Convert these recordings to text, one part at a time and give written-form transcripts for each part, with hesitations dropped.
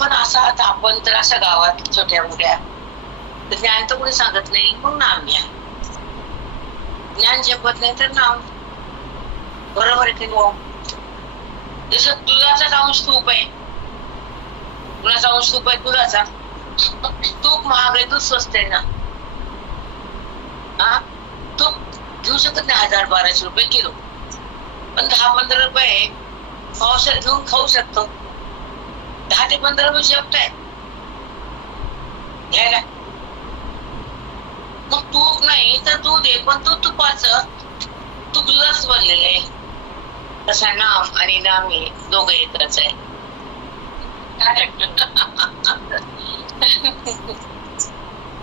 पण असा आता आपण तर अशा गावात छोट्या मोठ्या ज्ञान तर कोणी सांगत नाही, मग नाम घ्या. ज्ञान जपत नाही तर नाम. बरोबर आहे की नाही? जसं दुधाचा अंश तूप आहे, कुणाचा अंश तूप आहे दुधाचा. तूप महाग आहे, दूध स्वस्त आहे ना. तूप घेऊ शकत नाही 1000-1200 रुपये किलो, पण 10-15 रुपये पावसाळ्यात घेऊन खाऊ शकतो. 10 ते 15 रुपये शेवट आहे घ्यायला. मग तूप नाही तर दूध आहे, पण तू तुपाचं तूप दुधाच बनलेलं आहे. तसा नाम आणि नामी दोघं एकच आहे.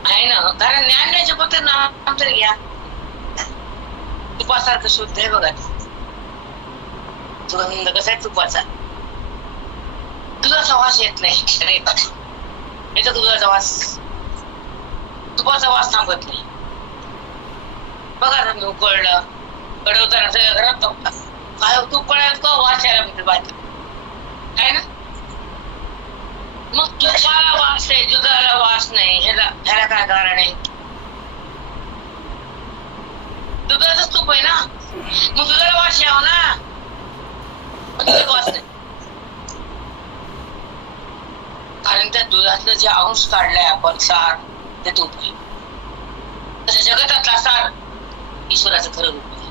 आहे ना, कारण ज्ञान द्यायचं फक्त नाम तर घ्या. तुपासारखं शुद्ध आहे बघा. सुगंध कसा आहे तुपाचा. दुधाचा वास येत नाही, येतो दुधाचा वास. तुपाचा वास थांबत नाही. बघा तुम्ही उकळलं, कडवताना सगळ्या घरात काय तूप कळायला का वास यायला म्हणते बाहेर, आहे ना. मग तुपाला वास आहे, दुधाला वास नाही. ह्याला काय कारण आहे? दुधाचाच तूप आहे ना, मग दुधाला वास यावं ना. वास नाही, कारण त्या दुधातलं जे अंश काढलाय आपण सार, ते तूप आहे. तसं जगतातला सार ईश्वराचं खरं रूप आहे.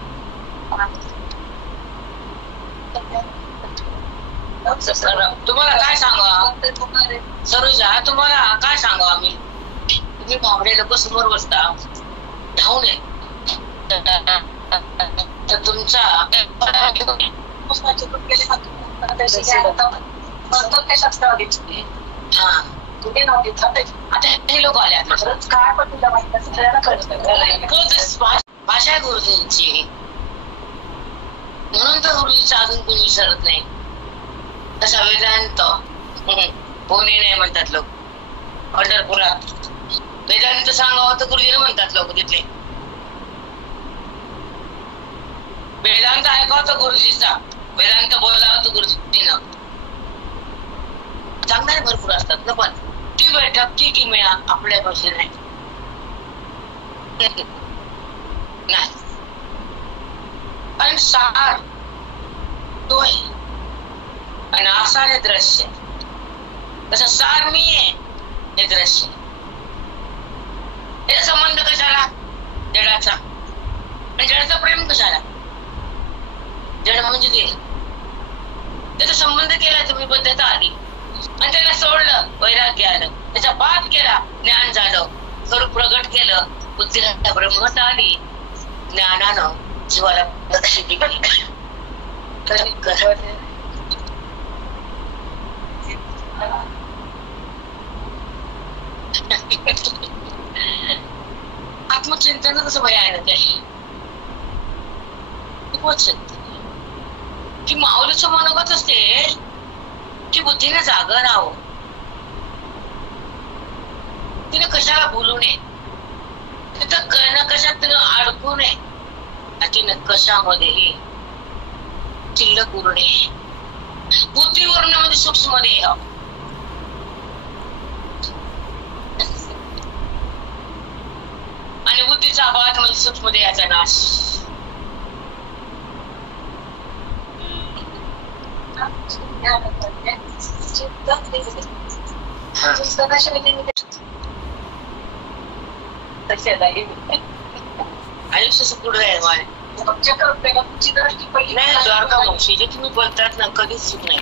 तुम्हाला काय सांगा सरोजा, तुम्हाला काय सांगू आम्ही? तुम्ही भावडे लोक समोर बसता धावून आहे तर तुमचा आता हे लोक आले भाषा आहे गुरुजींची, म्हणून तर गुरुजीचं अजून कोणी विसरत नाही. तसा वेदांत कोणी नाही म्हणतात लोक. पंढरपुरात वेदांत सांगावं तर गुरुजीने म्हणतात लोक तिथले. वेदांत ऐकावं तर गुरुजीचा, वेदांत बोलावं तर गुरुजीनं. चांगले भरपूर असतात ना, पण ती बैठक ती किमया आपल्या भाषेत नाही. पण सार तो आहे आणि आसार हे दृश्य. तसं सार मी आहे हे दृश्य. हे संबंध कशाला? जडाचा. आणि जडाचा प्रेम कशाला? जड म्हणजे ते त्याचा संबंध केला तुम्ही बद्धता आली आणि त्याला सोडलं, वैराग्य आलं. त्याचा बात केला, ज्ञान झालं, स्वरूप प्रगट केलं, बुद्धीला ब्रह्मता आली. ज्ञानानं जीवाला दक्षिणी केली. आत्मचिंतन कसं भयानक आहे. खूपच चिंतन की माऊलीचं मनोगत असते की बुद्धीने जागा राहावं. तिने कशाला बोलू नये, तिथं कशात अडकू नये, तिने कशामध्येही चिल्लक करू नये. बुद्धीवरून म्हणजे सूक्ष्म देह. आणि बुद्धीचा अभाव म्हणजे सूक्ष्म देहाचा नाश. आयुष्य पुढे आहे माझ्या. नाही द्वारका मावशी जे तुम्ही बोलतात ना, कधीच चूक नाही.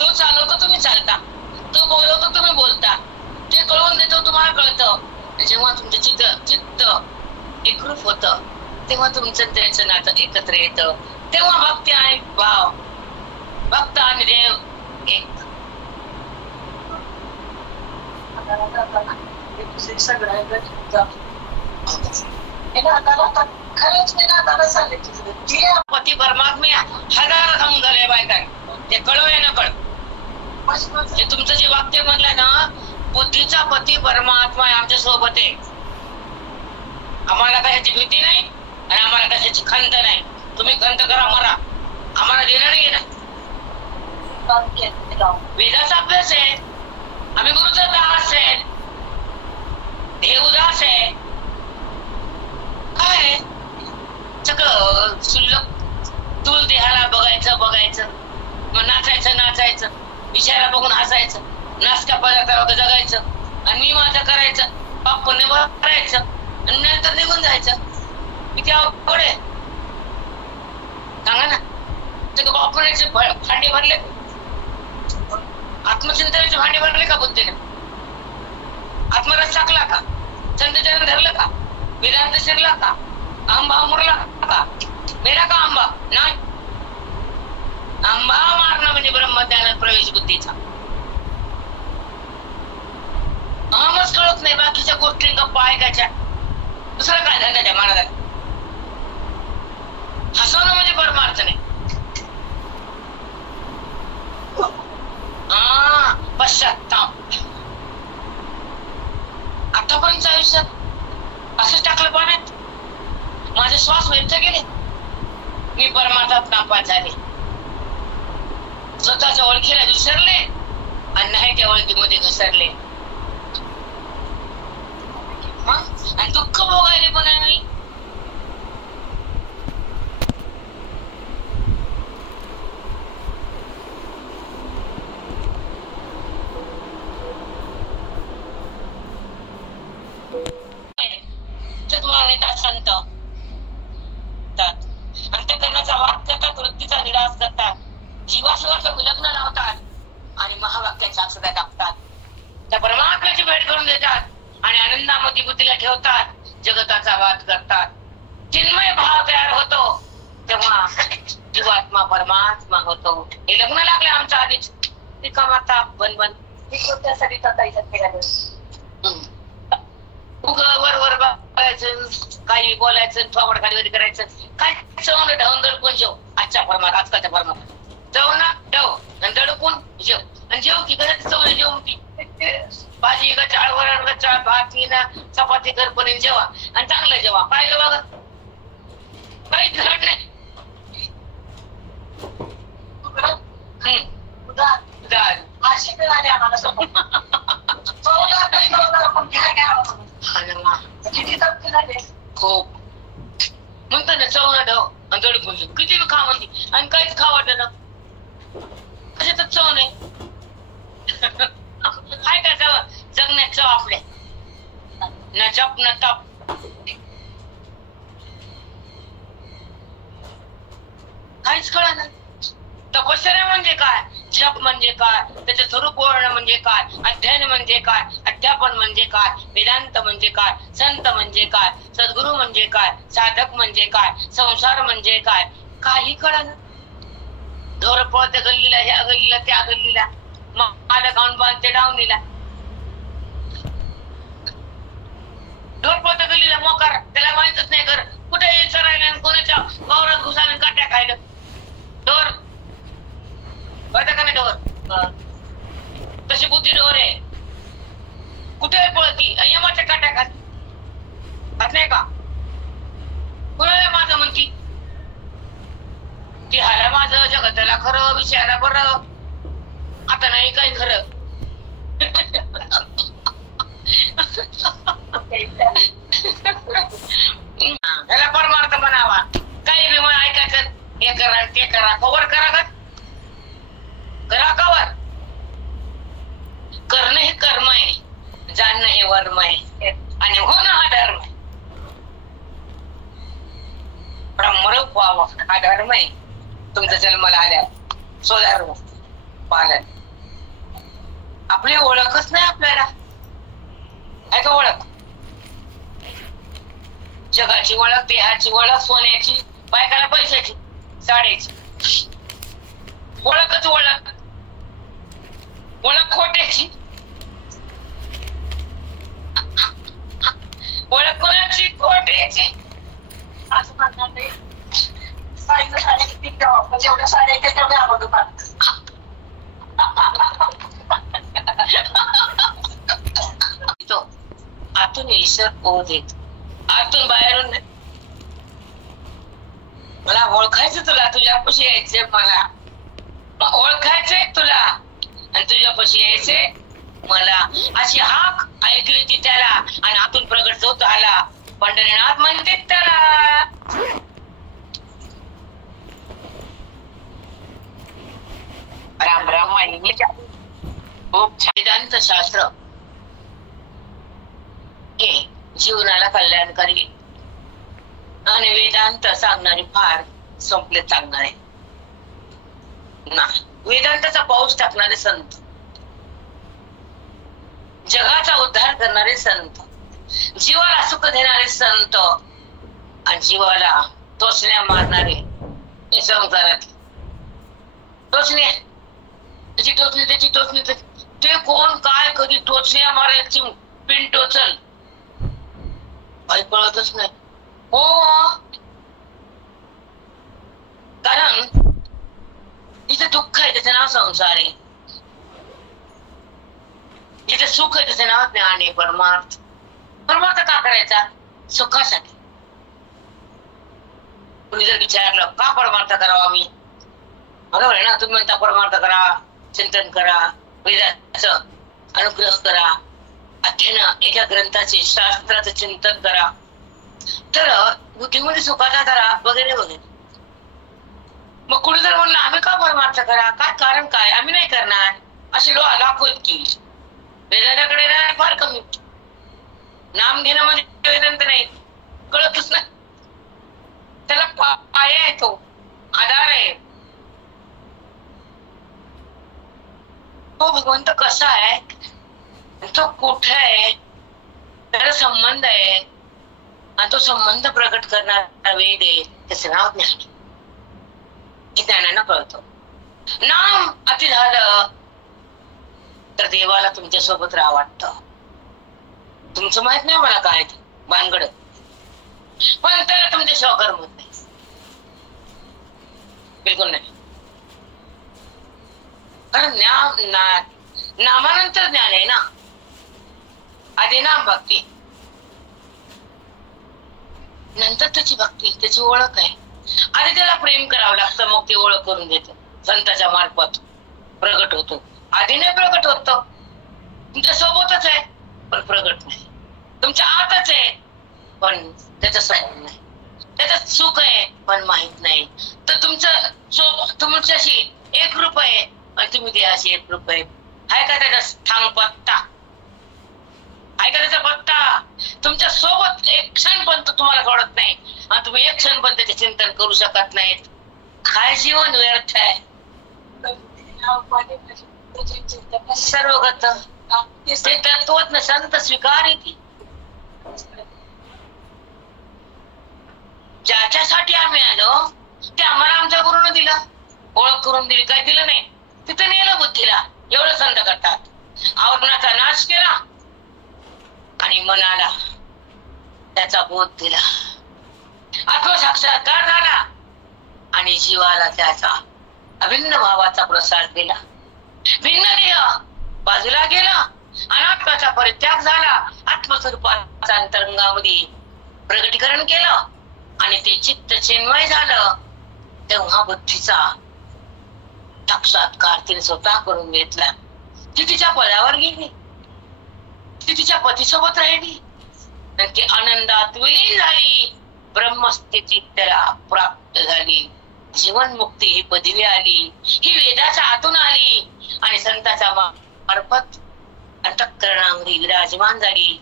तो चालवतो तुम्ही चालता, तो बोलवतो तुम्ही बोलता, ते कळवून देतो तुम्हाला कळतं. जेव्हा तुमचं चित्त एकरूप होत तेव्हा तुमचं त्याचं नातं एकत्र येतं. तेव्हा भक्ती आणि भाव, भक्त आणि देव एक. पती परमात्मा हजार खाऊन झाले बायका, ते कळव आहे ना. कळ हे तुमचं जे वाक्य म्हणलंय ना, बुद्धीचा पती परमात्मा आमच्या सोबत आहे. आम्हाला कशाची भीती नाही आणि आम्हाला कशाची खंत नाही. तुम्ही ग्रंथ करा मरा, आम्हाला देणार नाही ना. वेदाचा अभ्यास आहे, आम्ही गुरुचा दास आहे, देवदास आहे. काय सगळं सुल्लक तूल देहाला बघायचं, मग नाचायचं, विषयाला बघून हसायचं, नाचक्या पदार्थावर जगायचं, आणि मी माझं करायचं, पाप पुण्य भरायचं, आणि नंतर निघून जायचं. किती अवघड आहे सांगा ना. सगळं पाप पुण्याचे भांडे भरले, आत्मचिंतनाचे भांडे भरले का बुद्धीने? आत्मरस टाकला का? संतचरण धरलं का? वेदांत शिरला का? आंबा मुरला का? मेला का आंबा? नाही. आंबा मारणं म्हणजे ब्रह्मज्ञानात प्रवेश बुद्धीचा. अहमच कळत नाही, बाकीच्या गोष्टी गप्पा ऐकायच्या. दुसरं काय धंदा त्या महाराजाला? हसवणं म्हणजे परमार्थ नाही. पश्चात्ताप. आतापर्यंत आयुष्यात असंच टाकलं पाण्यात. माझे श्वास व्यर्थ गेले, मी परमार्थात नापास झाले. स्वतःच्या ओळखीला विसरले आणि नाही त्या ओळखीमध्ये घसरले. आणि दुःख भोगायले पण नाही. संत अंतःकरणाचा वाद करतात, वृत्तीचा निराश करतात, जीवाशिवाचं विलग्न लावतात आणि महावाक्याच्या अक्षता टाकतात. त्या परमात्म्याची भेट करून देतात आणि आनंदामध्ये बुद्धीला ठेवतात, जगताचा वाद करतात. चिन्मय भाव तयार होतो तेव्हा जीवात्मा परमात्मा होतो. हे लग्न लागले आमच्या आधीच. रिकामाता बनबन त्यासाठी वर बघायचं, काही बोलायचं, थोबड खाली करायचं. काय चवण ढवून कोण जेव आजच्या परमात, आजकालच्या परमात जाऊ ना ठेव आणि दडपून जेव, आणि जेव की घरात चवण जेवून ती भाजी गचाळ, वरण गचाळ, भात ना चपाती करपणे जेवा आणि चांगलं जेवा. पाहिलं बघा काहीच घड नाही. खूप म्हणतो ना चवण ढव आणि दडपून जेव. किती खा म्हणते आणि काहीच खा वाटत ना. कशातच चव नाही. काय का चव जगण्यात चव आपल्या न जप न तप. काहीच कळा ना. तपश्चर्या म्हणजे काय, जप म्हणजे काय, त्याचे स्वरूप ओळखणं म्हणजे काय, अध्ययन म्हणजे काय, अध्यापन म्हणजे काय, वेदांत म्हणजे काय, संत म्हणजे काय, सद्गुरू म्हणजे काय, साधक म्हणजे काय, संसार म्हणजे काय, काही कळा ना. ढोर पळते गल्लीला, ह्या गल्लीला त्या गल्लीला, माझ्या खाऊन बांधते डावणीला. ढोर पळते गल्लीला मोकार, त्याला माहितच नाही घर कुठे चरायला, कोणाच्या वावरात घुसाने काट्या खायला. ढोर कळतं का नाही? ढोर तशी बुद्धी ढोर आहे. कुठे पळती यमाच्या काट्या खात नाही का? कुणाला माझं म्हणती ती हाय माझं, जगताला खरं, विषयाला बरं, आता नाही काही खरं. त्याला परमार्थ म्हणावा. काही बी मला ऐकायचं, हे करा ते करा, कवर करा का करा कवर. करणं हे कर्म आहे, जाणणं हे वर्म आहे, आणि होणं हा धर्म आहे. ब्रह्मरूप व्हावं हा धर्म आहे. तुमचा जन्माला आल्या स्वधर्म पालन. आपली ओळखच नाही आपल्याला. आहे का ओळख? जगाची ओळख, देहाची ओळख, सोन्याची, बायकाला पैशाची, साड्याची ओळखच ओळख. ओळख खोट्याची. ओळख कोणाची? खोट्याची. असं म्हणणार नाही. जेवढ्या साड्या येते तेवढ्या आवडतो. आतून ईश्वर पोह देत, आतून बाहेरून मला ओळखायचं तुला, तुझ्यापाशी यायचंय मला, ओळखायचंय तुला आणि तुझ्यापाशी यायचंय मला. अशी हाक ऐकली ती त्याला आणि आतून प्रगट होत आला. पंढरीनाथ म्हणते त्याला. राम राम. खूप छान वेदांत शास्त्र हे जीवनाला कल्याणकारी आणि वेदांत सांगणारे फार संपले सांगणारे ना. वेदांताचा पाऊस टाकणारे संत, जगाचा उद्धार करणारे संत, जीवाला सुख देणारे संत आणि जीवाला टोचण्या मारणारे हे संसारात टोचण्या, त्याची टोचणी त्याची टोचणी, ते कोण काय कधी टोचण्या मारायची पिन टोचल काही कळतच नाही. हो, कारण जिथे दुःख आहे त्याचं नाव संसार आहे, जिथे सुख आहे त्याचं नाव ज्ञान आहे. परमार्थ, परमार्थ का करायचा? सुखासाठी. तुम्ही जर विचारलं का परमार्थ करावा मी, बरोबर आहे ना, तुम्ही म्हणता परमार्थ करा, चिंतन करा, वेदाचं अनुग्रह करा, अध्ययन एका ग्रंथाचे शास्त्राचं चिंतन करा, तर बुद्धीमध्ये सुखाचा करा वगैरे वगैरे. मग कुणी जर म्हणलं आम्ही का परमार्थ करा, काय कारण काय, आम्ही नाही करणार, असे लाखो की वेदांताकडे फार कमी. नाम घेणं म्हणजे वेदांत नाही, कळतच नाही त्याला. पाय आहे, तो आधार आहे. तो भगवंत कसा आहे, तो कुठे आहे, त्याला संबंध आहे आणि तो संबंध प्रकट करणारा वेद आहे, त्याचं नाव ज्ञान. ज्ञानानं कळतो. नाम अति झालं तर देवाला तुमच्या सोबत राहा वाटतं. तुमचं माहित नाही मला काय भानगड, पण त्याला तुमच्या शिवाय करमत नाही, बिलकुल नाही. कारण नामानंतर ज्ञान आहे ना. आधी नाम भक्ती, नंतर त्याची भक्ती, त्याची ओळख आहे. आधी त्याला प्रेम करावं लागतं, मग ती ओळख करून देतो, संतांच्या मार्फत प्रगट होतो. आधी नाही प्रगट होत, तुमच्या सोबतच आहे पण प्रगट नाही, तुमच्या आतच आहे पण त्याचं संबंध नाही, त्याचं सुख आहे पण माहित नाही. तर तुमच्याशी एक रूप आहे आणि तुम्ही देहाशी एक रूप आहे. आहे का त्याचा ठाम पत्ता, आहे का त्याचा पत्ता? तुमच्या सोबत एक क्षण पण तुम्हाला कळत नाही आणि तुम्ही एक क्षण पण त्याचे चिंतन करू शकत नाहीत. काय जीवन व्यर्थ आहे. सर्वगत ते तत्वज्ञ संत स्वीकार येते. ज्याच्यासाठी आम्ही आलो ते आम्हाला आमच्या गुरुनं दिलं, ओळख करून दिली, काय दिलं नाही. तिथं नेलं बुद्धीला, एवढं संत करतात. आवरणाचा नाश केला आणि मनाला त्याचा बोध दिला, आत्मसाक्षात्कार झाला आणि जीवाला त्याचा अभिन्न भावाचा प्रसार दिला. भिन्न देह बाजूला गेला, अनात्माचा परित्याग झाला, आत्मस्वरूपाचा अंतरंगामध्ये प्रगटीकरण केलं आणि ते चित्त चिन्मय झालं. तेव्हा बुद्धीचा साक्षात्कार तिने स्वतः करून घेतला. ती तिच्या पदावर गेली, ती तिच्या पतीसोबत राहिली आणि ती आनंदात विलीन झाली. ब्रह्मस्थिती त्याला प्राप्त झाली. जीवनमुक्ती ही पदवी आली, ही वेदाच्या आतून आली आणि संतांच्या मार्फत अंतःकरणामध्ये विराजमान झाली.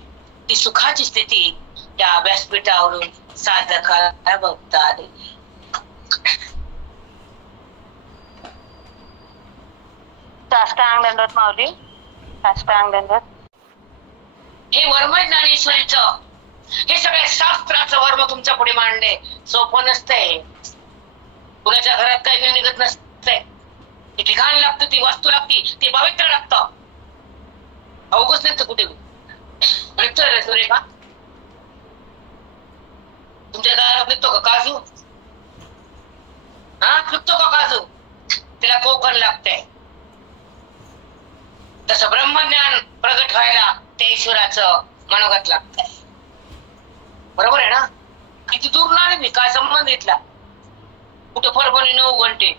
ती सुखाची स्थिती त्या व्यासपीठावरून साधकाला बघता आली. साष्टांग दंडवत माऊली, साष्टांग दंडवत. हे वर्म ज्ञानेश्वरीचं, हे सगळ्या शास्त्राचं वर्म तुमच्या पुढे मांडले. सोपं नसतंय, कुणाच्या घरात काही निघत नसतंय. ती ठिकाण लागतं, ती वस्तू लागती, ते पवित्र लागतं. अवघच नाही कुठे निघतोय सुरेखा. तुमच्या दारात निघतो का काजू? हा, निघतो का काजू? तिला कोकण लागतंय. तसं ब्रह्मज्ञान प्रगट व्हायला त्या ईश्वराचं मनोगत लागतंय. बरोबर आहे ना? किती दूर नाही मी, काय संबंध इथला. कुठं परभणी 9 घंटे,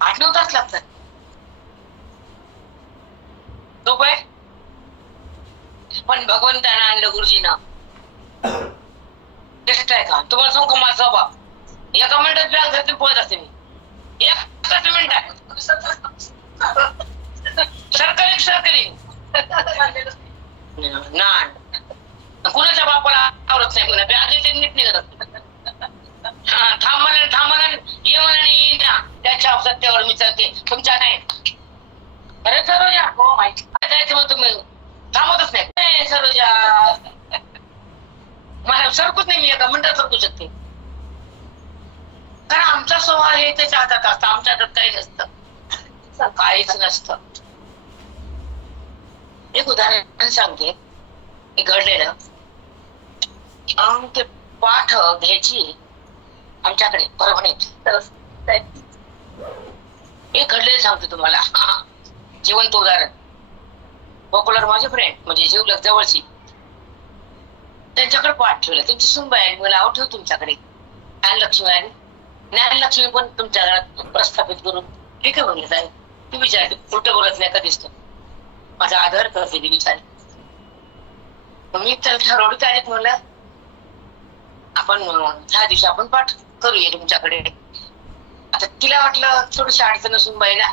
8-9 तास लागतात. तो काय पण भगवंतानं आणलं गुरुजीनं. टेस्ट आहे का तुम्हाला सांगू का? माझा स्वभाव एका मिनिटात बॅग धरते पळत असते मी. एकाच मिनिटात सरकारी ना कुणाच्या बापाला आवडत नाही. कुणा बॅग नीट निघत थांबा ये म्हणा त्याच्या सत्यावर मी चालते तुमच्या नाही. अरे सरोजा हो माहिती जायचं मग तुम्ही थांबतच नाही. सरोजा मला सरकूच नाही. मी एका मिनिटात सरकू शकते कारण आमचा स्वभाव हे त्याच्या हातात असतं. आमच्या हातात काही नसतं, काहीच नसतं. एक उदाहरण सांगते. घडलेलं ते पाठ घ्यायची आमच्याकडे परभणीत. एक घडलेलं सांगते तुम्हाला, जिवंत उदाहरण. पॉप्युलर माझे फ्रेंड म्हणजे जीवलग जवळची, त्यांच्याकडे पाठ ठेवलं. त्यांची सुनबाई आली, मला ठेव तुमच्याकडे. ज्ञानलक्ष्मी आली. ज्ञानलक्ष्मी पण तुमच्या घरात प्रस्थापित करून ठीक आहे म्हणले जाईल. ती विचारली उलट बोलत नाही कधीच तो माझा आदर करते ती विचारली. मी त्याला ठरवलं त्याने म्हणलं आपण 10 दिवशी आपण पाठ करूया तुमच्याकडे. आता तिला वाटलं थोडीशी अडचण असून बाईला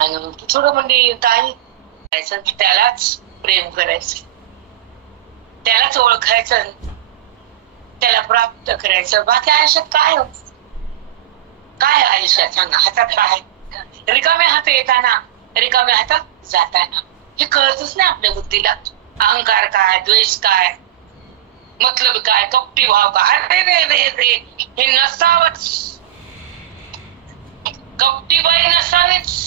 आणि थोडं म्हणजे काय त्यालाच प्रेम करायचं, त्यालाच ओळखायचं, त्याला प्राप्त करायचं. बाकी आयुष्यात काय काय आयुष्यात सांगा? हातात काय? रिकाम्या हात येताना रिकाम्या हातात जाताना हे कळतच नाही आपल्या बुद्धीला. अहंकार काय, द्वेष काय, मतलब काय, कपटी भाव काय. अरे रे रे रे हे नसावंच. कपटी बाई नसावीच.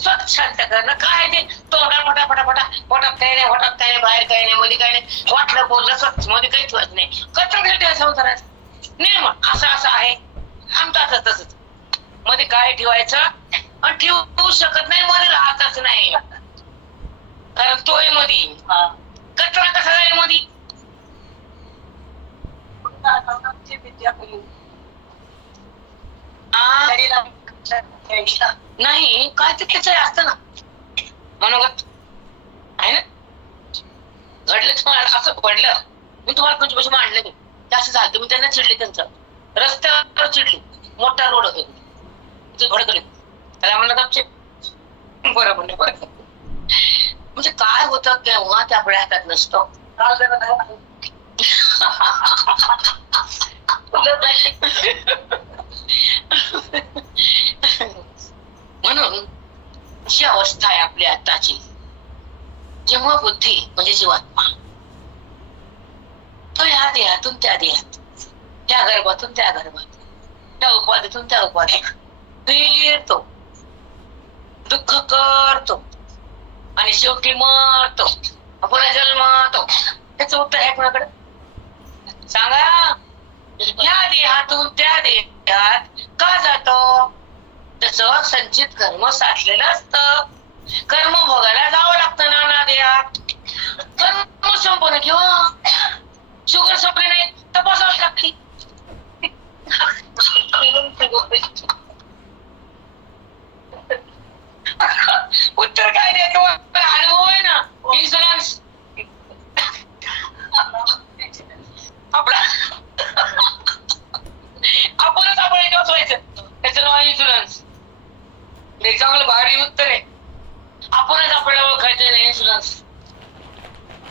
स्वतः शांत करणं काय ते तोंडा फटाफटा पोटात काही नाही, पोटात काही नाही, बाहेर काही नाही, मध्ये काही नाही. वाटलं बोललं स्वच्छ मध्ये काही ठेवायचं नाही. कचरा ठेवायचं संसारात नाही. मग असं आहे आमचं तसंच. मध्ये काय ठेवायचं आणि ठेवू शकत नाही, मध्ये राहतच नाही. कारण तोय मध्ये कचरा कसा जाईल मध्ये. नाही काय ते त्याच असतं ना मनोगत आहे ना. घडलं तुम्हाला असं घडलं मी तुम्हाला पंचवीस मांडलं मी ते असं झालं. मी त्यांना चिडले, त्यांचं रस्त्यावर चिडली. मोठा रोड होते भडकले त्याला म्हणलं गपचे बरं म्हणलं बरं. म्हणजे काय होतं केव्हा ते आपल्या हातात नसतं. म्हणून जी अवस्था आहे आपल्या आताची, जेव्हा बुद्धी म्हणजे जीवात्मा तो या देहातून त्या देहात, त्या गर्भातून त्या गर्भात, त्या उपाधीतून त्या उपाधीत फिरतो, दुःख करतो आणि शेवटी मरतो, पुन्हा जन्मतो. त्याचं उत्तर आहे कोणाकडे सांगा? या देहातून त्या देहात का जातो? त्याचं संचित कर्म साठलेलं असतं. कर्म भोगायला जावं लागतं नाना देहात. कर्म संपवणं किंवा शुगर संपली नाही तपासावं लागते. उत्तर काय देतो? अनुभव आहे ना. इन्शुरन्स आपला आपणच आपण टोचवायचं. त्याचं नाव इन्शुरन्स. चांगलं भारी उत्तर आहे. आपणच आपल्याला ओळखायचं नाही इन्शुरन्स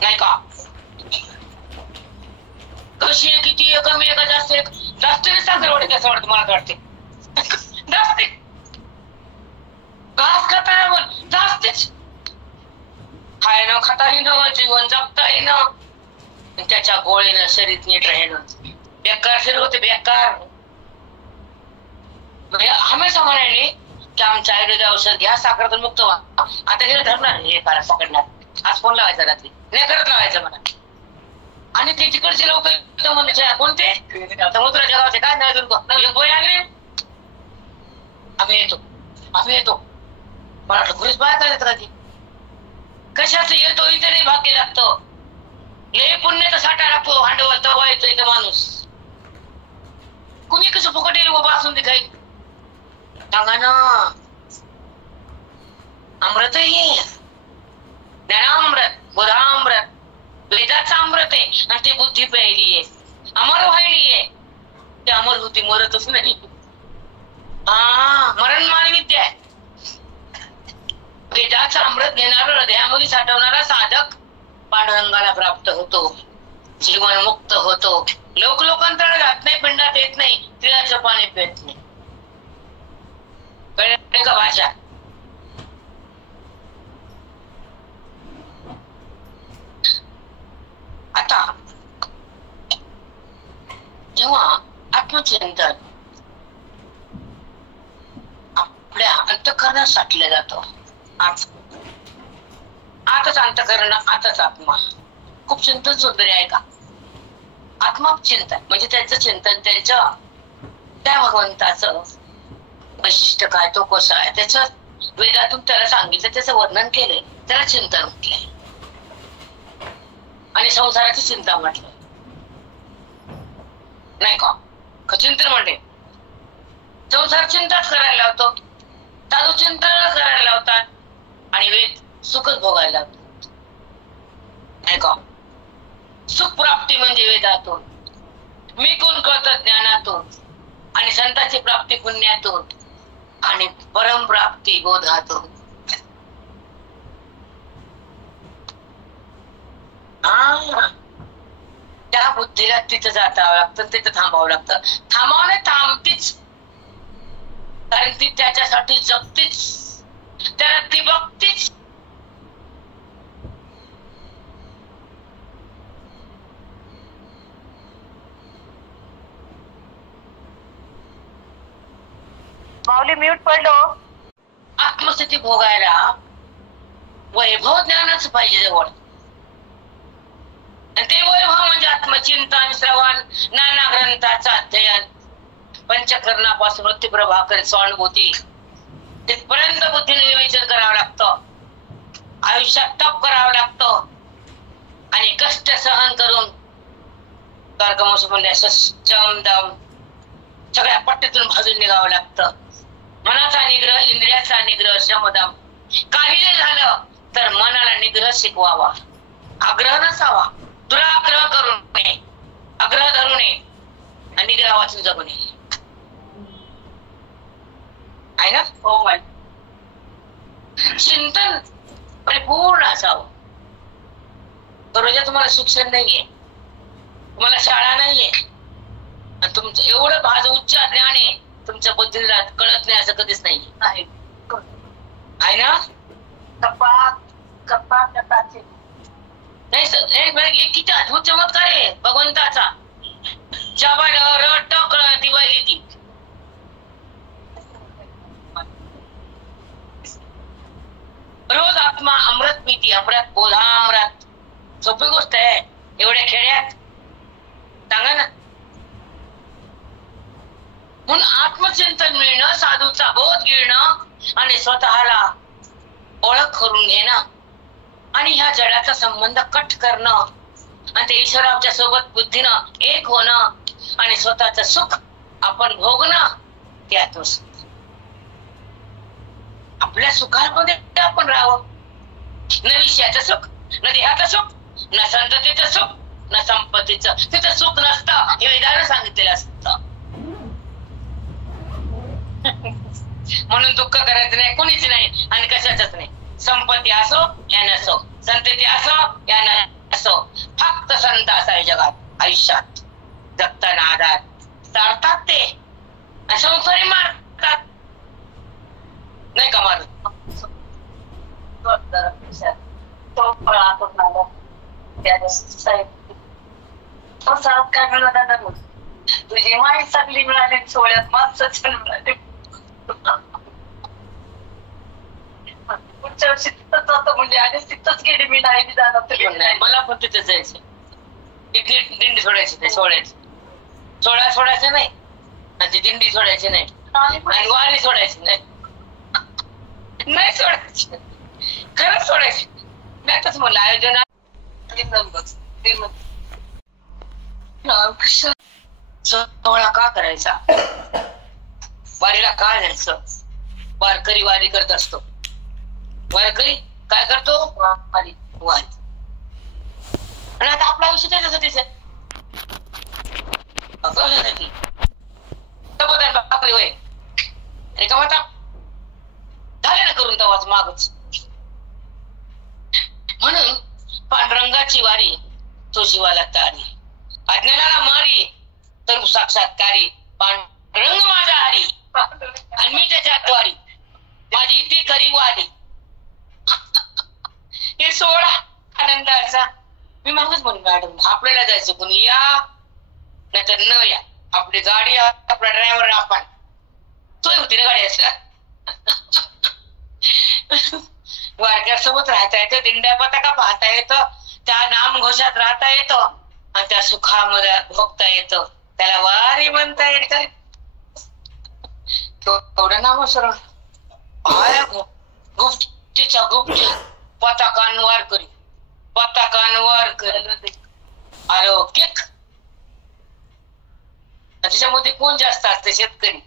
नाही का. कशी आहे, किती आहे, कमी आहे का जास्त आहे? जास्त साखर वाटते असं वाटतं मला वाटते. जास्त घास खाता पण जास्तीच खायनं खाता येणं, जीवन जगता येणं, त्याच्या गोळीनं शरीर नीट राहणं. बेकार शरीर होते बेकार. हमेशा म्हणाले की आमचं आयुर्वेद औषध घ्या, साखरातून मुक्त व्हा. आता हे धरणार हे कारण पकडणार. आज फोन लावायचा रात्री नाही करत लावायचं म्हणा. आणि ते तिकडचे लोक म्हणजे कोणते समुद्राच्या गावचे काय नळदुर्ग आले. आम्ही येतो मला वाटलं खरीच बाहेर करायचं का? ती कशाच येतो इथे भाग्य लागतं. लय पुण्याचा साठा लागतो भांडवल तवा येतो इथं माणूस. कुणी कसं फुकट येईल बासून दिखाई सांगा ना. अमृत आहे ज्ञानामृत बुधामृत वेदाचं अमृत आहे आणि ते बुद्धी प्यायली आहे अमर व्हायली आहे. ते अमर होती मरतच नाही. मरणमानी विद्या आहे. वेदाचं अमृत घेणारा हृदयामध्ये साठवणारा साधक पांडुरंगाला प्राप्त होतो जीवन मुक्त होतो. लोकांतर जात नाही पिंडात येत नाही तिळाचं पाणी पित नाही. कळले का भाषा. आता जेव्हा आत्मचिंतन आपल्या अंतःकरणात साठलं जातं आताच अंतःकरण आताच आत्मा. खूप चिंतन सुंदर आहे का. आत्मचिंतन म्हणजे त्यांचं चिंतन त्यांच्या त्या भगवंताचं वैशिष्ट्य काय तो कसा आहे त्याचं वेदातून त्याला सांगितलं त्याचं वर्णन केलंय त्याला चिंतन म्हटलंय. आणि संसाराची चिंता म्हटलं नाही का. चिंतन म्हणजे संसार चिंताच करायला लावतो साधू चिंतन करायला लावतात आणि वेद सुखच भोगायला लावतात नाही का. सुख प्राप्ती म्हणजे वेदातून मी कोण कळतं ज्ञानातून आणि संतांची प्राप्ती पुण्यातून आणि परम प्राप्ती बोधातून. त्या बुद्धीला तिथं जातावं लागतं तिथं थांबावं लागतं. थांबवणे थांबतीच कारण ती त्याच्यासाठी जगतीच त्याला ती बघतीच. माऊली म्यूट पडलो. आत्मस्थिती भोगायला वैभव ज्ञानाच पाहिजे जवळ. ते वैभव म्हणजे आत्मचिंतन श्रवण नाना ग्रंथाचं अध्ययन पंचकरणापासून वृत्तीप्रभाकर स्वानुभूती तिथपर्यंत बुद्धीने विवेचन करावं लागतं. आयुष्यात तप करावं लागतं आणि कष्ट सहन करून सच्चम दम सगळ्या पट्टीतून भाजून निघावं लागतं. मनाचा निग्रह इंद्रियाचा निग्रह श्रमदम. काही जरी झालं तर मनाला निग्रह शिकवावा. आग्रह नसावा दुराग्रह करू नये आग्रह धरू नये आणि निग्रह वाचून जगू नये आहे ना. हो चिंतन परिपूर्ण असावं. दररोज तुम्हाला शिक्षण नाहीये तुम्हाला शाळा नाहीये आणि तुमचं एवढं भाज उच्च ज्ञान आहे तुमच्या बुद्धीला कळत नाही असं कधीच नाही आहे ना. नाही किती अद्भुत चमत्कार आहे भगवंताचा. दिवाळी येते रोज आत्मा अमृत पिती अमृत बोधामृत. सोपी गोष्ट आहे एवढ्या खेड्यात सांगा ना. म्हणून आत्मचिंतन मिळणं साधूचा बोध घेणं आणि स्वतःला ओळख करून घेणं आणि ह्या जगाचा संबंध कट करणं आणि ते ईश्वराच्या सोबत बुद्धीनं एक होणं आणि स्वतःचं सुख आपण भोगणं ते आत्मसुख. आपल्या सुखामध्ये आपण राहावं. न विषयाचं सुख न देहाचं सुख न संततीचं सुख न संपत्तीचं तिथं सुख नसतं हे वेदानं सांगितलेलं असतं. म्हणून दुःख करायचं नाही कोणीच नाही आणि कशाच नाही. संपत्ती असो या नसो संतती असो या नसो फक्त संत असावे जगात आयुष्यात जगताना आधार चालतात ते आणि संसारी मारतात नाही का मारत. तुझी माहिती चांगली मिळाली सोहळ्यात माणसं मिळाली. पुढच्या वर्षी तिथंच जातो म्हणजे आणि तिथंच गेली मी नाही जाणार. मला पण तिथं जायचं दिंडी सोडायची ते सोहळ्याची. सोहळा सोडायचं नाही आणि ती दिंडी सोडायची नाही आणि वारी सोडायची नाही. नाही सोडायची खरंच सोडायची. मी आताच म्हणलं आयोजन सोहळा का करायचा? वारीला काय जायचं? वारकरी वारी करत असतो. वारकरी काय करतो? वारी. आणि आता आपलं आयुष्य त्याच्यासाठीच आहे. बापरे होय अरे का आता झाले ना करून तवाच मागच. म्हणून पांडुरंगाची वारी तो जीवाला तारी, अज्ञानाला मारी तर साक्षात्कारी. पांडुरंग माझा हरी आणि मी त्याच्या द्वारी, माझी ती खरी वारी. हे सोहळा आनंदाचा. मी मागच म्हणून मॅडम आपल्याला जायचं पण या नाहीतर न या. आपली गाडी आपला ड्रायव्हर आपण तोय होती ना गाडी असल्या वारक्यासोबत राहता येतं, दिंड्या पताका पाहता येतं, त्या नामघोषात राहता येतं आणि त्या सुखामध्ये भोगता येतं. त्याला वारी म्हणता येतं. एवढं नाम सरळ गुप्तीच्या गुप्ती पताकांवर करी, पताकांवर करी. अरे केक त्याच्यामध्ये कोण जास्त असते? शेतकरी.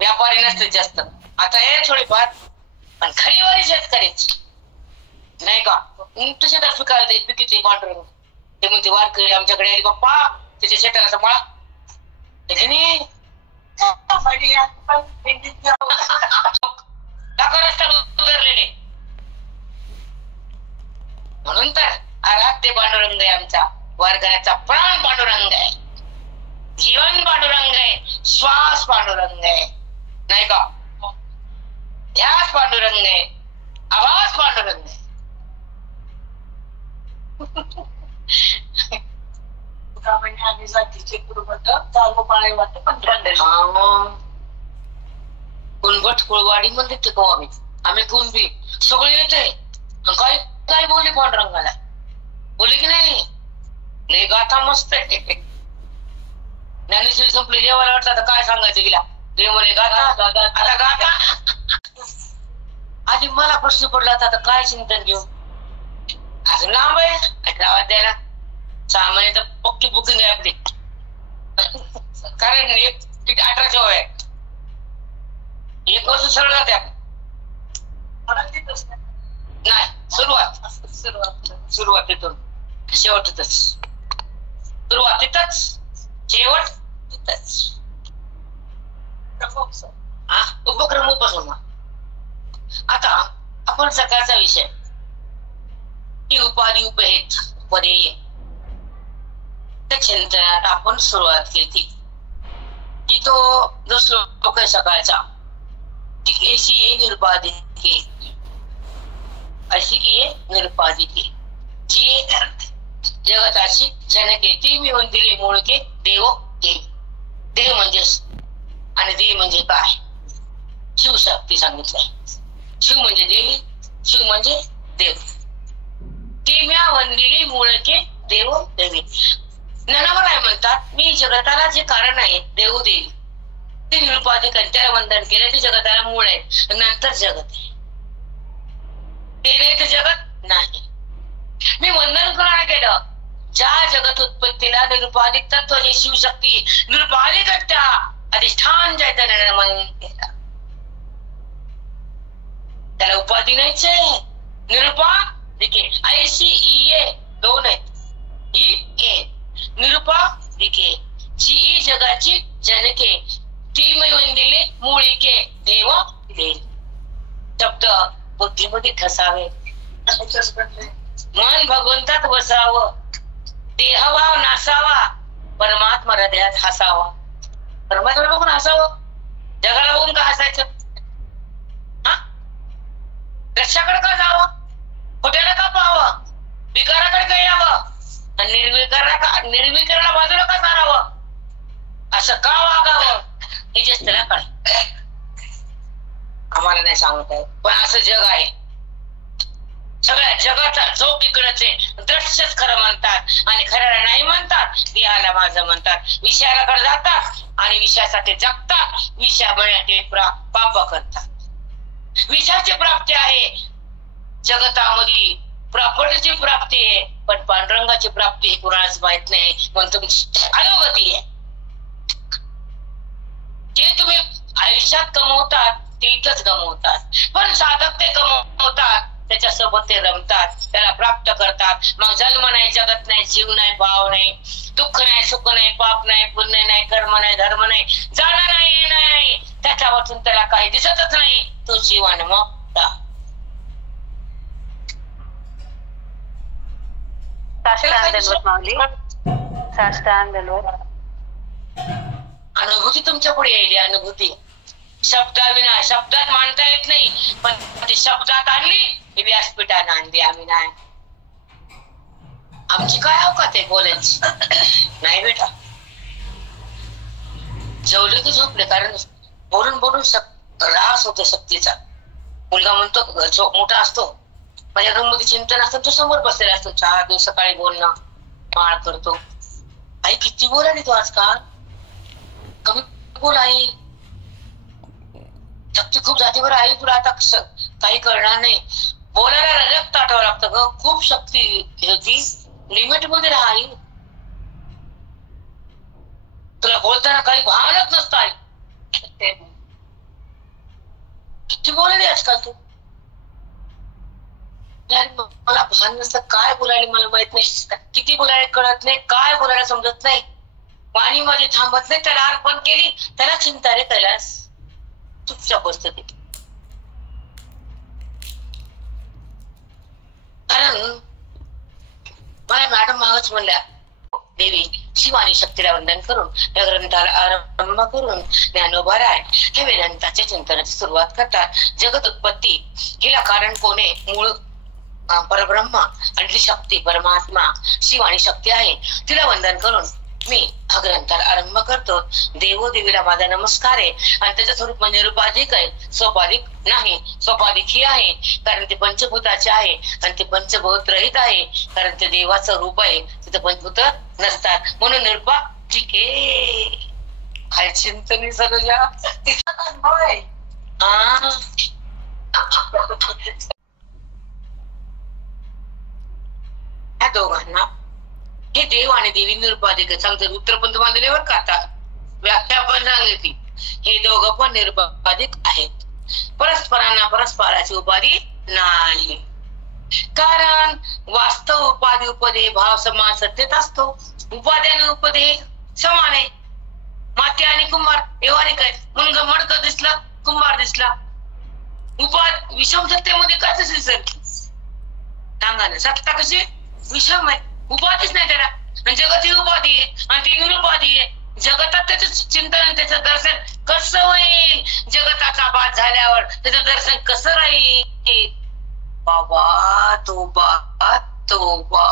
व्यापारी नसते जास्त. आता हे थोडीफार पण खरी वारी शेतकरीच नाही का? उंट शेतात पिकायला जाईल पिकीचे पांढरं ते म्हणते वारकरी आमच्याकडे आली बाप्पा त्याच्या शेताला सांभाळा. उतरलेले म्हणून तर आराध्य पांडुरंग आहे आमचा. वारकऱ्याचा प्राण पांडुरंग आहे, जीवन पांडुरंग आहे, श्वास पांडुरंग आहे नाही का? ध्यास पांडुरंग आहे, आवाज पांडुरंग आहे. कुणबट कुळवाडी मध्ये ते को आम्ही कुणबी सगळे येते. काय काय बोलले पांडुरंगाला? बोलले की नाही? लय गाथा मस्त आहे. ज्ञानेश्वरी संपली देवाला वाटलं तर काय सांगायचं गेला देव म्हणे गाथा. आता गाथा आधी मला प्रश्न पडला आता काय चिंतन घेऊ? अजून लांब आहे गावात द्यायला. 6 महिने तर पक्की बुकिंग आहे आपली. कारण 1800 आहे. 1 वर्ष सरळ जाते आपण. नाही सुरुवातीतून शेवटच. सुरुवातीतच शेवट तिथंच. उपक्रम उपासना. आता आपण सकाळचा विषय ही उपाधी उपहेत पर्याय त्या चिंतनात आपण सुरुवात केली की तो जो श्लोक आहे सकाळचा ऐशी ये निरुपाधिके, अशी ये निरुपाधिके जी जगताची जनके ती मिळून दिली मूळके देव देव. देव म्हणजे आणि देव म्हणजे काय? शिवशक्ती सांगितलंय. शिव म्हणजे देवी, शिव म्हणजे देव. ती म्या वंदिली मूळके देव देवी. ज्ञानावर आहे म्हणतात मी जगताला जे कारण आहे देव देवी ते निरुपाधिक त्याला वंदन केलं ते जगताला मूळ आहे. नंतर जगत आहे ते नाही तर जगत नाही. मी वंदन कोणाला केलं? ज्या जगत उत्पत्तीला निरुपाधिक तत्व जे शिवशक्ती निरुपाधिक त्या अधिष्ठान चैतन्याने नमन केलं. त्याला उपाधी नाहीच आहे. निरुपाधिके ऐशी ई दोन आहेत. ई निरुपाधिके जी जगाची जनके ती मिळवून दिली मूळिके देव देव. शब्द बुद्धीमध्ये ठसावे, मन भगवंतात बसावं, देहभाव नासावा, परमात्मा हृदयात हसावा. परमात्मा बघून हसावं, जगाला बघून का हसायचं? रक्षाकडे का जावं? खोट्याला का पाहावं? विकाराकडे का यावं? आणि निर्विकाराला बाजूला का सारावं? असं का वागावं? हे जे त्याला कळ आम्हाला नाही सांगत आहे पण असं जग आहे. सगळ्या जगाचा जो तिकडच आहे दृश्यच खरं म्हणतात आणि खऱ्याला नाही म्हणतात. देहाला माझं म्हणतात. विषयाकडे जातात आणि विषयासाठी जगतात. विषया मिळण्याचे पाप करतात. विषयाची प्राप्ती आहे जगतामध्ये प्रॉपर्टीची प्राप्ती आहे, पण पांडुरंगाची प्राप्ती ही कुणालाच माहित नाही, म्हणून तुमची अधोगती आहे. जे तुम्ही आयुष्यात कमवतात ते इथंच गमवतात, पण साधक ते कमवतात, त्याच्यासोबत ते रमतात, त्याला प्राप्त करतात. मग जन्म नाही, जगत नाही, जीव नाही, भाव नाही, दुःख नाही, सुख नाही, पाप नाही, पुण्य नाही, कर्म नाही, धर्म नाही, जाणं नाही, येणं नाही, त्याच्यावरून त्याला काही दिसतच नाही. तो जीवन मुक्त. अनुभूती तुमच्या पुढे येईल. अनुभूती शब्दाविना, शब्दात मांडता येत नाही, पण ती शब्दात आणली, ही व्यासपीठानं आणली. आम्ही नाही, आमची काय अवकात आहे बोलायची? नाही बेटा, जेवले की झोपले, कारण बोलून बोलून त्रास होतो शक्तीचा. मुलगा म्हणतो, मोठा असतो, माझ्या घरामध्ये चिंतन असतं, तो समोर बसलेला असतो, 4 दिवस सकाळी बोलणं माळ करतो. आई किती बोलाली तू आजकाल, कमी बोल आई, शक्ती खूप जाते बरं आई, तुला आता काही कळणार नाही. बोलायला रगत ताटावं लागतं ग, खूप शक्ती होती, लिमिट मध्ये राहा आई, तुला बोलताना काही भावनाच नसतं आई. किती बोलायली आजकाल तू, मला भान नसतं, काय बोलायला मला माहित नाही, किती बोलायला कळत नाही, काय बोलायला समजत नाही, पाणी माझी थांबत नाही, त्याला अर्पण केली, त्याला चिंता रे कैलास. चुपचाप बसत ते, कारण मला मॅडम मागच म्हणल्या, देवी शिवानी शक्तीला वंदन करून या ग्रंथाला आरंभ करून ज्ञानोबाराय हे वेदांताच्या चिंतनाची सुरुवात करतात. जगत उत्पत्ती हिला कारण कोणे, मूळ परब्रह्मा आणि ती शक्ती परमात्मा शिवानी शक्ती आहे, तिला वंदन करून मी हा ग्रंथाला आरंभ करतो. देवोदेवीला माझा नमस्कार आहे, आणि त्याचं स्वरूप म्हणजे निरुपाधिक आहे, सोपाधिक नाही. सोपाधिक ही आहे कारण ते पंचभूताचे आहे, आणि ते पंचभूत रहित आहे कारण ते देवाचं रूप आहे, तिथे पंचभूत नसतात, म्हणून निरुपाधिक आहे. काय चिंतनी सरोजा, अनुभव आहे. ह्या दोघांना हे देव आणि देवी निरुपाधिक सांगते. उत्तरपंथ बांधले वर का, आता व्याख्या पण सांगितली. हे दोघं पण निरुपाधिक आहेत, परस्परांना परस्पराची उपाधी नाही, कारण वास्तव उपाधी उपदे भाव समान सत्यत असतो. उपाधी आणि उपदे समान आहे. माती आणि कुंभार व्यवहारिक आहे, म्हणून मडकं दिसलं, कुंभार दिसला. विषम सत्तेमध्ये काय दिसेल सांगा ना, सत्ता कशी विषम आहे, उपाधीच नाही त्याला. आणि जगत ही उपाधी आहे, आणि ती निरुपाधी आहे. जगतात त्याचं चिंतन, त्याचं दर्शन कसं होईल, जगताचा बाद झाल्यावर त्याचं दर्शन कसं राहील. बाबा तोबा तोबा,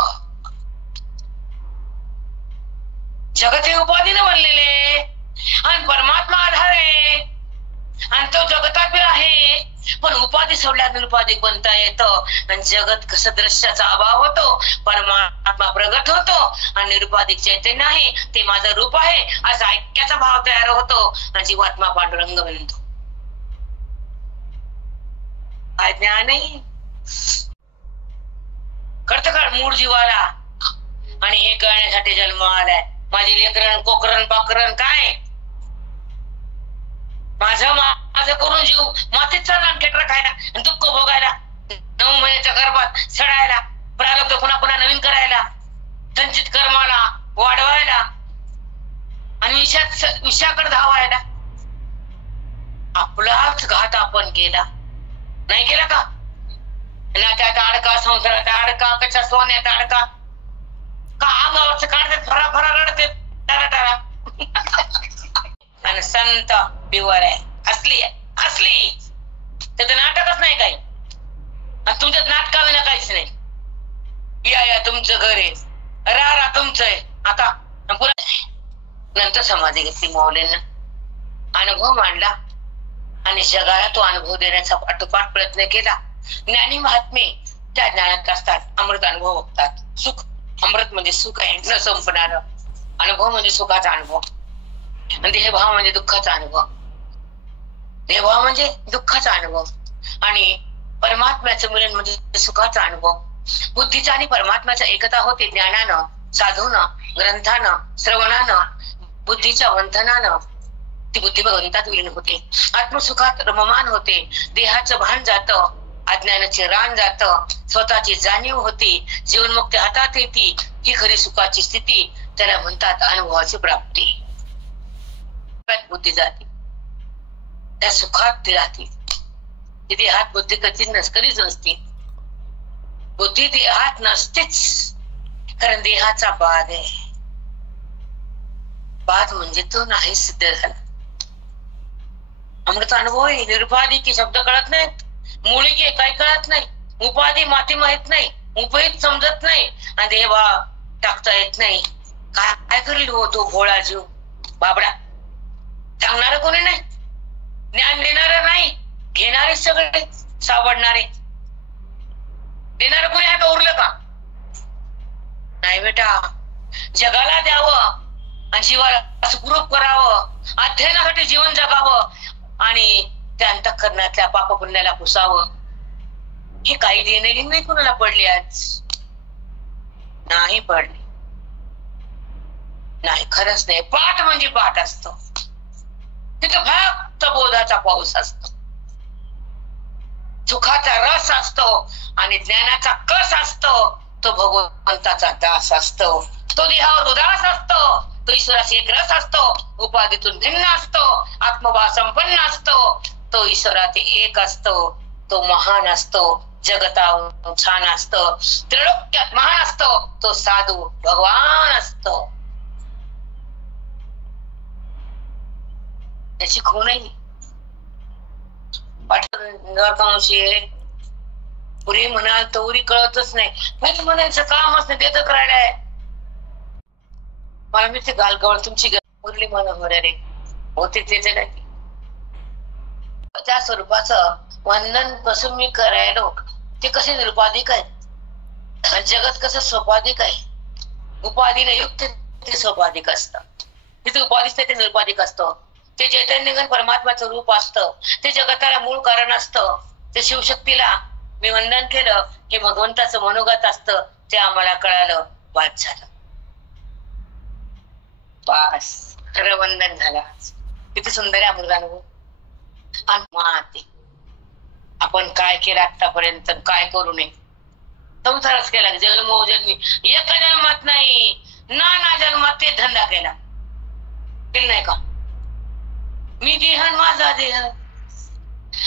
जगत हे उपाधीने बनलेले, आणि परमात्मा आधार आहे, आणि तो जगतात बी आहे, पण उपाधी सोडल्या निरुपाधिक बनता येतं. आणि जगत कसं दृश्याचा अभाव होतो, परमात्मा प्रगट होतो, आणि निरुपाधिक चैतन्य आहे, ते माझं रूप आहे असा ऐक्याचा भाव तयार होतो, आणि जीवात्मा पांडुरंग बनतो. काय ज्ञान आहे, कळतं का मूळ जीवाला. आणि हे कळण्यासाठी जन्म आलाय. माझी लेकरण कोकरण पाकरण काय, माझं करून जीव मातीत चालला, खेटर खायला, आणि दुःख भोगायला, 9 महिन्याच्या गर्भात सडायला, प्रारब्ध पुन्हा पुन्हा नवीन करायला, संचित कर्माला वाढवायला, आणि विषाकडे धावायला. आपलाच घात आपण केला, नाही केला का? नात्यात अडका, संसारात अडका, कशा सोन्यात अडका, का अंगावरच काढतात, फरा फरा रडते टारा टारा. आणि संत प्युअर आहे, असली त्याचं नाटकच नाही काही, आणि तुमच्यात नाटकाविना काहीच नाही. या तुमचं घर आहे, रा तुमचं आहे. आता नंतर समाधी घेतली माऊलींना, अनुभव मांडला, आणि जगाला तो अनुभव देण्याचा पाठोपाठ प्रयत्न केला. ज्ञानी महात्मे त्या ज्ञानात असतात, अमृत अनुभव बघतात. सुख, अमृत म्हणजे सुख आहे, न संपणार. अनुभव म्हणजे सुखाचा अनुभव, आणि देहभाव म्हणजे दुःखाचा अनुभव. देहभाव म्हणजे दुःखाचा अनुभव, आणि परमात्म्याचं मिलन म्हणजे सुखाचा अनुभव. बुद्धीचा आणि परमात्म्याचा एकता होते ज्ञानानं, साधूनं, ग्रंथानं, श्रवणानं, बुद्धीच्या वंथनानं ती बुद्धी भगवंतात विलीन होते. आत्मसुखात रममान होते. देहाचं भान जातं, अज्ञानाचे रान जातं, स्वतःची जाणीव होती, जीवनमुक्ती हातात येते. ही खरी सुखाची स्थिती, त्याला म्हणतात अनुभवाची प्राप्ती. बुद्धी जाते, त्या सुखात ती राहते. ती देहात बुद्धी कधीच नसते. बुद्धी देहात नसतेच, कारण देहाचा बाध आहे. बाध म्हणजे तो नाही सिद्ध झाला. अमृत अनुभव आहे. निरुपाधी की शब्द कळत नाहीत, मुळी की काही कळत नाही, उपाधी माती माहित नाही, उपहित समजत नाही, आणि देवा टाकता येत नाही. काय करेल हो तो भोळा जीव बाबडा? सांगणार कोणी नाही, ज्ञान देणार नाही, घेणारे सगळे सावडणारे. देणार कोणी आहे का? उरलं का? नाही बेटा. जगाला द्यावं आणि जीवाला सुखरूप करावं, अध्ययनासाठी जीवन जगावं आणि त्या अंतःकरणातल्या पाप पुण्याला पुसावं. हे काही देणे नाही कुणाला पडली आज? नाही पडली, नाही, खरंच नाही. पाठ म्हणजे पाठ असतो, तिथं फक्त बोधाचा पाऊस असतो, सुखाचा रस असतो आणि ज्ञानाचा कस असतो. तो भगवंताचा दास असतो, तो देहावर उदास असतो, तो ईश्वराशी एक रस असतो, उपाधीतून भिन्न असतो, आत्मभाव संपन्न असतो, तो ईश्वरात एक असतो, तो महान असतो, जगताहून छान असतो, त्रिलोक्यात महान असतो, तो साधू भगवान असतो. त्याची खूण नाही. पुरी म्हणाल तोरी कळतच नाही, पण म्हणायचं कामच नाही, देतच राहिलाय. मला मी ते गालगवळ तुमची मुरली मनोहर रे होते त्याचे काय त्या स्वरूपाचं वंदन कसं मी करायलो, ते कसे निरुपाधिक आहे. जगत कसं सोपाधिक आहे, उपाधीने युक्त ते सोपाधिक असतं. तिथे उपाधीच ते निरुपाधिक असतं. ते चैतन्यगण परमात्माचं रूप असतं, ते जगताला मूळ कारण असतं. ते शिवशक्तीला मी वंदन केलं हे भगवंताचं मनोगत असतं, ते आम्हाला कळालं, वाद झालं. बस खरं वंदन झालं. किती सुंदर आहे अमृतानुभव. आणि आपण काय केलं आतापर्यंत, काय करू नये, संसारच केला. जन्मोजन्मी एका जन्मात नाही, नाना जन्मात ते धंदा केला नाही का? मी देह माझा देह,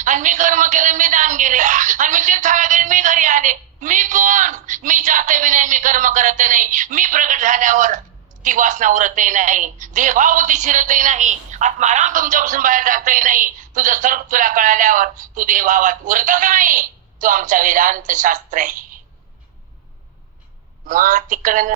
आणि मी कर्म केले, मी दान गेले, आणि मी तीर्थाला गेले, मी घरी आले. मी कोण? मी जाते बी नाही, मी कर्म करत नाही, मी प्रगट झाल्यावर ती वासना उरतही नाही, देहभाव ती शिरतही नाही, आत्माराम तुमच्यापासून बाहेर जातही नाही. तुझं सर्व तुला कळाल्यावर तू देहभावात उरतच नाही. तो आमचा वेदांत शास्त्र आहे. मग तिकडे